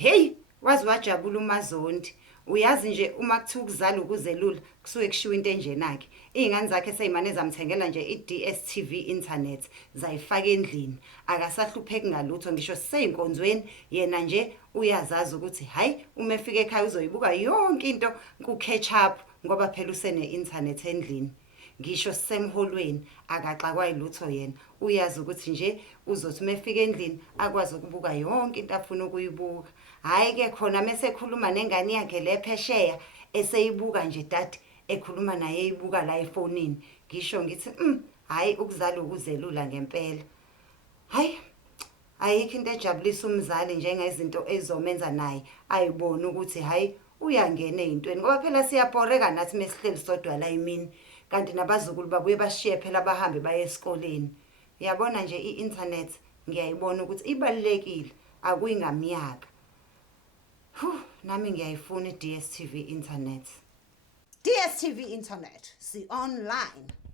Hey, wazi wajabula uMazondi. Uyazi nje uma kuthiwa ukuzala ukuzelula kusuke kushiwo into enjenakhe. Izingane zakhe seyimane zamthengela nje i-DSTV internet zayifaka endlini. Akasahlupheki ngalutho ngisho seyinkonzweni yena nje uyazazi ukuthi hayi uma efika ekhaya uzoyibuka yonke into ku-catch up ngoba phela usene internet endlini. Ngisho sisemholweni akaxakwayi lutho yena. Uyazi ukuthi nje uzothi uma efika endlini akwazi ukubuka yonke into afuna ukuyibuka. Hhayi-ke khona mese ekhuluma nengane yakhe le phesheya eseyibuka nje dade ekhuluma naye eyibuka la efonini. Ngisho ngithi hhayi ukuzala ukuzelula ngempela. Hayi ayikho into ejabulisa umzali njengezinto ezomenza naye ayibone ukuthi hayi uyangena ey'ntweni ngoba phela siyabhoreka nathi mesihleli sodwa la emini. Kanti nabazukulu babuye bashiye phela bahambe baye esikoleni. Uyabona nje i-internet ngiyayibona ukuthi ibalulekile akuyingamiyaka. Nami ngiyayifuna i-DSTV internet. DSTV internet, see online.